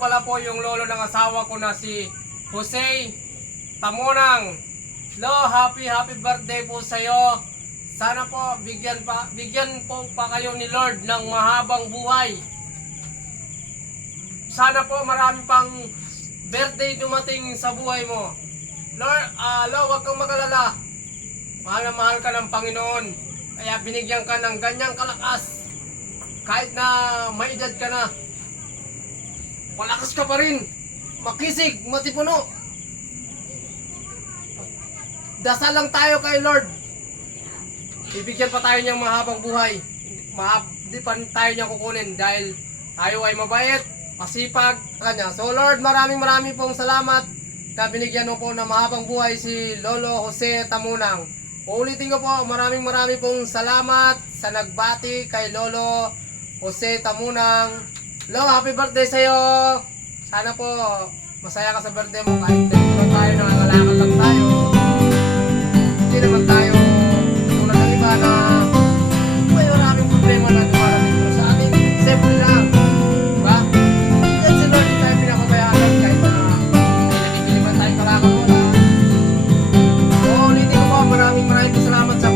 pala po yung lolo ng asawa ko na si Jose Tamunang. Lo, happy birthday po sa iyo. Sana po bigyan po pa kayo ni Lord ng mahabang buhay. Sana po marami pang birthday dumating sa buhay mo. Lord, Lo, wag kang magalala. Mahal na mahal ka ng Panginoon. Kaya binigyan ka ng ganyang kalakas. Kahit na may edad ka na, malakas ka pa rin. Makisig, matipuno. Dasal lang tayo kay Lord. Bibigyan pa tayo niyang mahabang buhay. Di pa tayo niya kukunin dahil tayo ay mabait, masipag kanya. So Lord, maraming pong salamat na binigyan mo po ng mahabang buhay si Lolo Jose Tamunang. Uulitin ko po, maraming pong salamat sa nagbati kay Lolo Jose Tamunang. Lo, happy birthday sa'yo! Sana po masaya ka sa birthday mo kahit tayo nangangalakal lang tayo. Hindi naman tayo tulad ng iba na may maraming problema na dumarating pero sa atin, simple lang. Diba? Yan si Lord, tayo pinapabayaan kahit na may nagigiliman tayong kalakal. So, ulitin ko po, maraming salamat sa